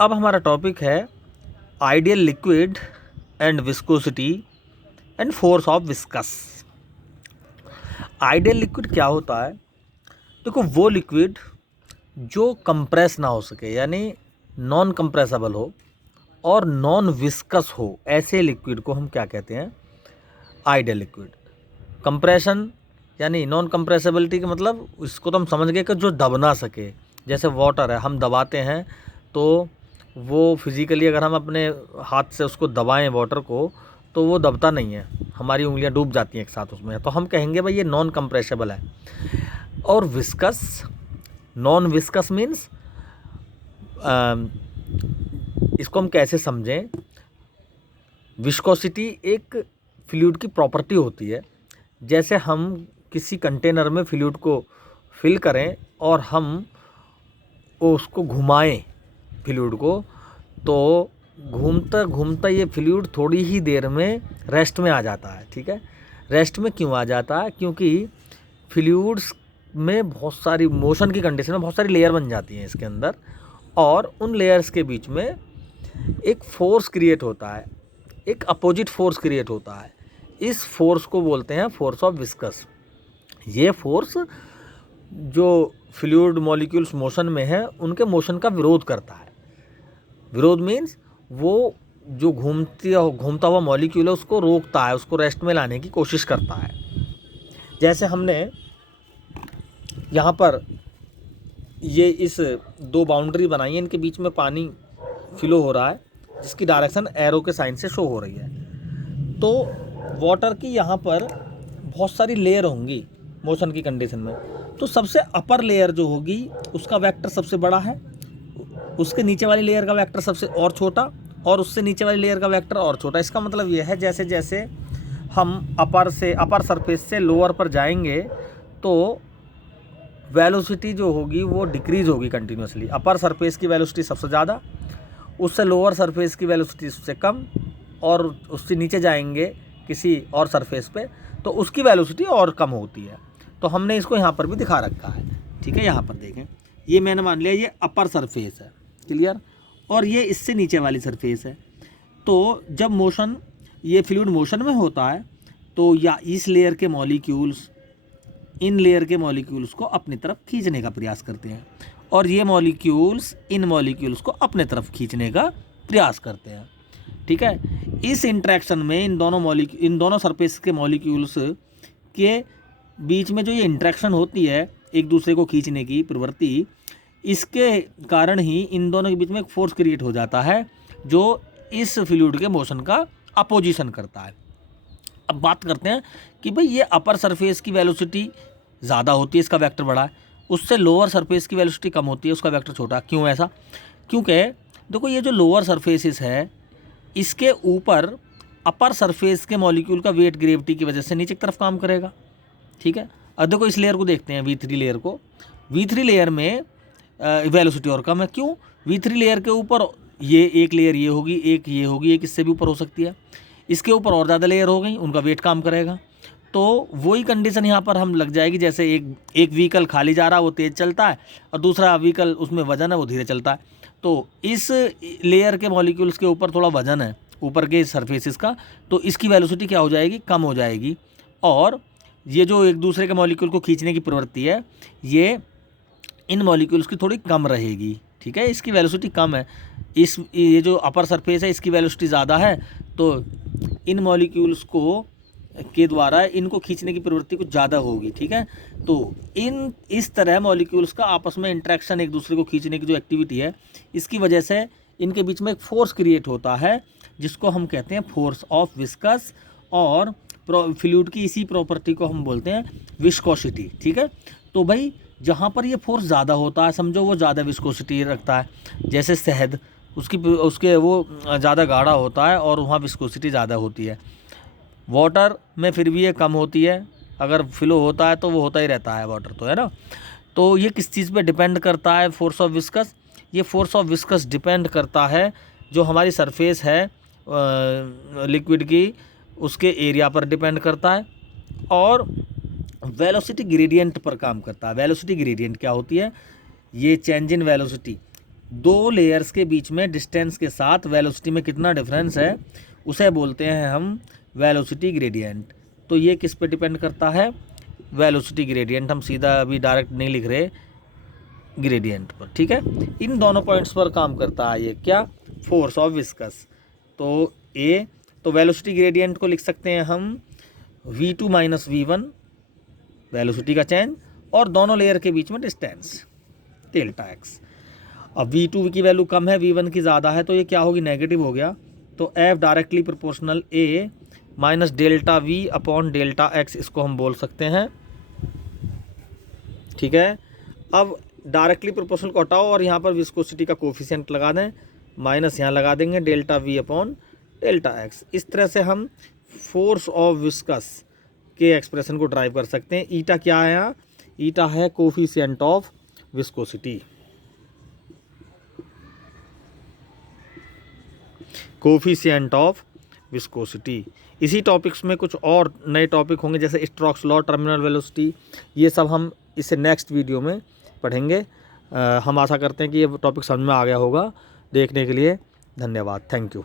अब हमारा टॉपिक है ideal liquid and viscosity and force of viscous. Ideal liquid क्या होता है? देखो, वो लिक्विड जो कंप्रेस ना हो सके, यानी नॉन कंप्रेसेबल हो और नॉन विस्कस हो, ऐसे लिक्विड को हम क्या कहते हैं? Ideal liquid. कंप्रेशन यानी नॉन कंप्रेसिबिलिटी का मतलब इसको तो हम समझ गए कि जो दब ना सके। जैसे वाटर है, हम दबाते हैं तो वो फिज़िकली अगर हम अपने हाथ से उसको दबाएं वाटर को तो वो दबता नहीं है, हमारी उंगलियां डूब जाती हैं एक साथ उसमें, तो हम कहेंगे भाई ये नॉन कंप्रेसिबल है। और विस्कस, नॉन विस्कस मीन्स इसको हम कैसे समझें? विस्कोसिटी एक फ्लूइड की प्रॉपर्टी होती है। जैसे हम किसी कंटेनर में फ्लूइड को फिल करें और हम उसको घुमाएं फ्लूइड को, तो घूमता घूमता ये फ्लूइड थोड़ी ही देर में रेस्ट में आ जाता है। ठीक है, रेस्ट में क्यों आ जाता है? क्योंकि फ्लूइड्स में बहुत सारी मोशन की कंडीशन में बहुत सारी लेयर बन जाती हैं इसके अंदर, और उन लेयर्स के बीच में एक फोर्स क्रिएट होता है, एक अपोजिट फोर्स क्रिएट होता है। इस फोर्स को बोलते हैं फोर्स ऑफ विस्कस। ये फोर्स जो फ्लूइड मॉलिक्यूल्स मोशन में है उनके मोशन का विरोध करता है। विरोध मीन्स वो जो घूमता हुआ मॉलिक्यूल है उसको रोकता है, उसको रेस्ट में लाने की कोशिश करता है। जैसे हमने यहाँ पर ये इस दो बाउंड्री बनाई है, इनके बीच में पानी फ्लो हो रहा है जिसकी डायरेक्शन एरो के साइन से शो हो रही है। तो वाटर की यहाँ पर बहुत सारी लेयर होंगी मोशन की कंडीशन में। तो सबसे अपर लेयर जो होगी उसका वेक्टर सबसे बड़ा है, उसके नीचे वाली लेयर का वेक्टर सबसे और छोटा, और उससे नीचे वाली लेयर का वेक्टर और छोटा। इसका मतलब यह है जैसे जैसे हम अपर सरफेस से लोअर पर जाएंगे तो वेलोसिटी जो होगी वो डिक्रीज़ होगी कंटिन्यूसली। अपर सरफेस की वेलोसिटी सबसे ज़्यादा, उससे लोअर सरफेस की वेलोसिटी सबसे कम, और उससे नीचे जाएंगे किसी और सरफेस पे तो उसकी वेलोसिटी और कम होती है। तो हमने इसको यहाँ पर भी दिखा रखा है। ठीक है, यहाँ पर देखें, ये मैंने मान लिया ये अपर सरफेस है, क्लियर, और ये इससे नीचे वाली सरफेस है। तो जब मोशन, ये फ्लूइड मोशन में होता है तो या इस लेयर के मॉलिक्यूल्स इन लेयर के मॉलिक्यूल्स को अपनी तरफ खींचने का प्रयास करते हैं, और ये मॉलिक्यूल्स इन मॉलिक्यूल्स को अपने तरफ खींचने का प्रयास करते हैं। ठीक है, इस इंटरेक्शन में इन दोनों सरफेस के मॉलिक्यूल्स के बीच में जो ये इंटरेक्शन होती है एक दूसरे को खींचने की प्रवृत्ति, इसके कारण ही इन दोनों के बीच में एक फोर्स क्रिएट हो जाता है जो इस फ्लूइड के मोशन का अपोजिशन करता है। अब बात करते हैं कि भाई ये अपर सरफेस की वेलोसिटी ज़्यादा होती है, इसका वेक्टर बड़ा है, उससे लोअर सरफेस की वेलोसिटी कम होती है, उसका वेक्टर छोटा। क्यों ऐसा? क्योंकि देखो, ये जो लोअर सरफेसिस है इसके ऊपर अपर सरफेस के मॉलिक्यूल का वेट ग्रेविटी की वजह से नीचे की तरफ काम करेगा। ठीक है, अब देखो इस लेयर को देखते हैं, V3 लेयर को। V3 लेयर में वेलोसिटी और कम है। क्यों? V3 लेयर के ऊपर ये एक लेयर ये होगी, एक ये होगी, एक इससे भी ऊपर हो सकती है, इसके ऊपर और ज़्यादा लेयर हो गई, उनका वेट काम करेगा। तो वही कंडीशन यहाँ पर हम लग जाएगी, जैसे एक व्हीकल खाली जा रहा है वो तेज़ चलता है, और दूसरा व्हीकल उसमें वजन है वो धीरे चलता है। तो इस लेयर के मॉलिक्यूल्स के ऊपर थोड़ा वजन है ऊपर के सरफेसिस का, तो इसकी वेलोसिटी क्या हो जाएगी? कम हो जाएगी। और ये जो एक दूसरे के मॉलिक्यूल को खींचने की प्रवृत्ति है ये इन मॉलिक्यूल्स की थोड़ी कम रहेगी। ठीक है, इसकी वेलोसिटी कम है। ये जो अपर सरफेस है इसकी वेलोसिटी ज़्यादा है, तो इन मॉलिक्यूल्स को के द्वारा इनको खींचने की प्रवृत्ति कुछ ज़्यादा होगी। ठीक है, तो इस तरह मॉलिक्यूल्स का आपस में इंटरेक्शन, एक दूसरे को खींचने की जो एक्टिविटी है, इसकी वजह से इनके बीच में एक फोर्स क्रिएट होता है जिसको हम कहते हैं फोर्स ऑफ विस्कस, और फ्लूइड की इसी प्रॉपर्टी को हम बोलते हैं विस्कोसिटी। ठीक है, तो भाई जहाँ पर ये फोर्स ज़्यादा होता है समझो वो ज़्यादा विस्कोसिटी रखता है। जैसे शहद, उसके वो ज़्यादा गाढ़ा होता है और वहाँ विस्कोसिटी ज़्यादा होती है। वाटर में फिर भी ये कम होती है, अगर फ्लो होता है तो वो होता ही रहता है वाटर, तो है ना। तो ये किस चीज़ पे डिपेंड करता है फोर्स ऑफ विस्कस? ये फोर्स ऑफ विस्कस डिपेंड करता है जो हमारी सरफेस है लिक्विड की, उसके एरिया पर डिपेंड करता है, और वेलोसिटी ग्रेडियंट पर काम करता है। वेलोसिटी ग्रेडियंट क्या होती है? ये चेंज इन वेलोसिटी दो लेयर्स के बीच में डिस्टेंस के साथ वेलोसिटी में कितना डिफरेंस है उसे बोलते हैं हम वेलोसिटी ग्रेडियंट। तो ये किस पे डिपेंड करता है, वेलोसिटी ग्रेडियंट। हम सीधा अभी डायरेक्ट नहीं लिख रहे ग्रेडियंट पर, ठीक है। इन दोनों पॉइंट्स पर काम करता है ये क्या, फोर्स ऑफ विस्कस। तो ए, तो वेलोसिटी ग्रेडियंट को लिख सकते हैं हम v2 माइनस v1 वेलोसिटी का चेंज, और दोनों लेयर के बीच में डिस्टेंस डेल्टा एक्स। अब v2 की वैल्यू कम है, v1 की ज़्यादा है, तो ये क्या होगी, नेगेटिव हो गया। तो f directly proportional a minus delta v upon delta x, इसको हम बोल सकते हैं, ठीक है। अब डायरेक्टली प्रोपोर्शनल को हटाओ और यहाँ पर विस्कोसिटी का कोफिशिएंट लगा दें, माइनस यहाँ लगा देंगे delta v upon delta x। इस तरह से हम फोर्स ऑफ विस्कस के एक्सप्रेशन को ड्राइव कर सकते हैं। ईटा क्या है यहाँ, ईटा है coefficient of viscosity, coefficient of viscosity. इसी टॉपिक्स में कुछ और नए टॉपिक होंगे जैसे स्टोक्स लॉ, टर्मिनल वेलोसिटी, ये सब हम इसे नेक्स्ट वीडियो में पढ़ेंगे। हम आशा करते हैं कि ये टॉपिक समझ में आ गया होगा। देखने के लिए धन्यवाद, थैंक यू।